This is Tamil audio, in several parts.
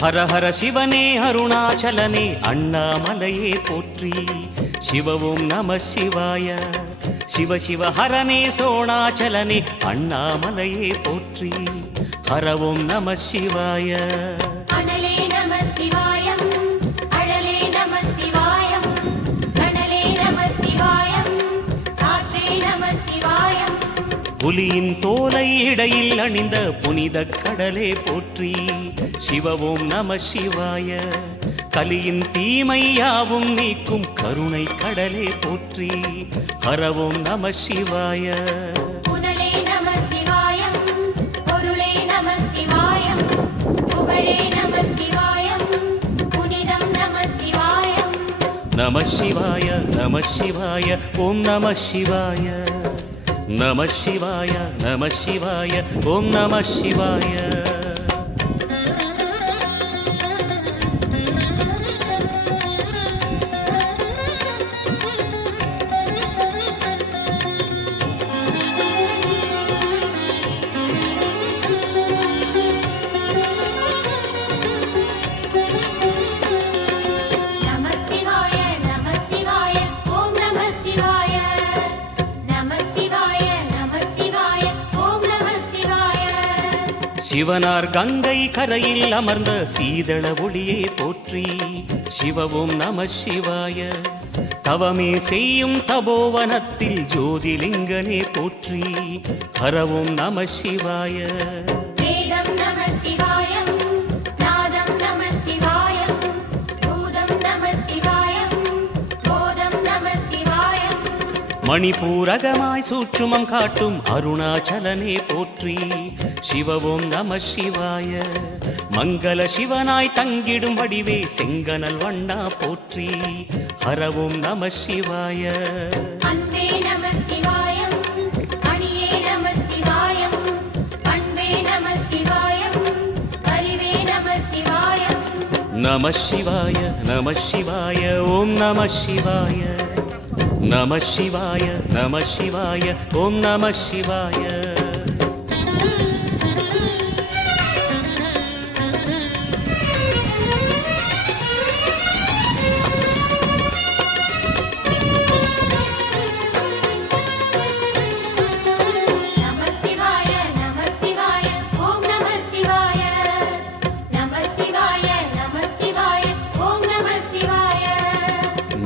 ஹர ஹர சிவனே அருணாச்சலனே அண்ணாமலையே போற்றி. சிவ ஓம் நம சிவாய. சிவ சிவ ஹரனே சோணாச்சலனே அண்ணாமலையே போற்றி. ஹர ஓம் நம சிவாய. அனலே நம சிவாயம், அழலே நம சிவாயம், கனலே நம சிவாயம், காற்றே நம சிவாயம். புலியின் தோலை இடையில் அணிந்த புனித கடலே போற்றி. சிவ ஓம் நம சிவாய. கலியின் தீமையாவும் நீக்கும் கருணை கடலே போற்றி. ஹர ஓம் நம சிவாய. புனலே நம சிவாயம், பொருளே நம சிவாயம், புகழே நம சிவாயம், புனிதம் நம சிவாயம். நம சிவாய நம சிவாய ஓம் நம சிவாய. நம சிவாய நம சிவாய ஓம் நம சிவாய. நம சிவாய நம சிவாய ஓம் நம சிவாய. நம சிவாய நம சிவாய ஓம் நம சிவாய. சிவனார் கங்கை கரையில் அமர்ந்த சீதள ஒளியே போற்றி. சிவ ஓம் நம சிவாய. தவமே செய்யும் தபோவனத்தில் ஜோதிலிங்கனே போற்றி. ஹர ஓம் நம சிவாய. வேதம் நம சிவாயம், நாதம் நம சிவாயம், பூதம் நம சிவாயம், போதம் நம சிவாயம். மணிபூரகமாய் சூட்சுமம் காட்டும் அருணாச்சலனே போற்றி. சிவ ஓம் நம சிவாய. மங்கள சிவனாய் தங்கிடும் வடிவே செங்கனல் வண்ணா போற்றி. ஹர ஓம் நம சிவாய. அன்பே நம சிவாயம், அணியே நம சிவாயம், அன்பே நம சிவாயம், அறிவே நம சிவாயம். நம சிவாய நம சிவாய ஓம் நம சிவாய. நம சிவாய நம சிவாய ஓம் நம சிவாய. நம சிவாய நம சிவாய ஓம் நம சிவாய. நம சிவாய நம சிவாய ஓம் நம சிவாய.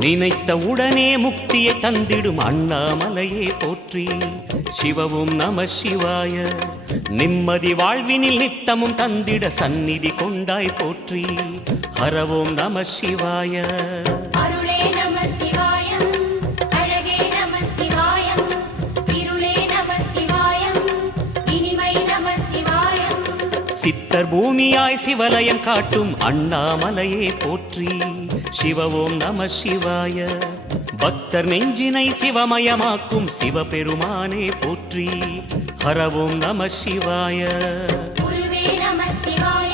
நினைத்த உடனே முக்தியை தந்திடும் அண்ணாமலையே போற்றி. சிவ ஓம் நம சிவாய. நிம்மதி வாழ்வினில் நித்தமும் தந்திட சந்நிதி கொண்டாய் போற்றி. ஹர ஓம் நம சிவாய. அருளே நம சிவாயம், அழகே நம சிவாயம், இருளே நம சிவாயம், இனிமை நம சிவாயம். சித்தர் பூமியாய் சிவலயம் காட்டும் அண்ணாமலையே போற்றி. சிவ ஓம் நம சிவாய. பக்தர் நெஞ்சினை சிவமயமாக்கும் சிவபெருமானே போற்றி. ஹர ஓம் நம சிவாய. குருவே நம சிவாய,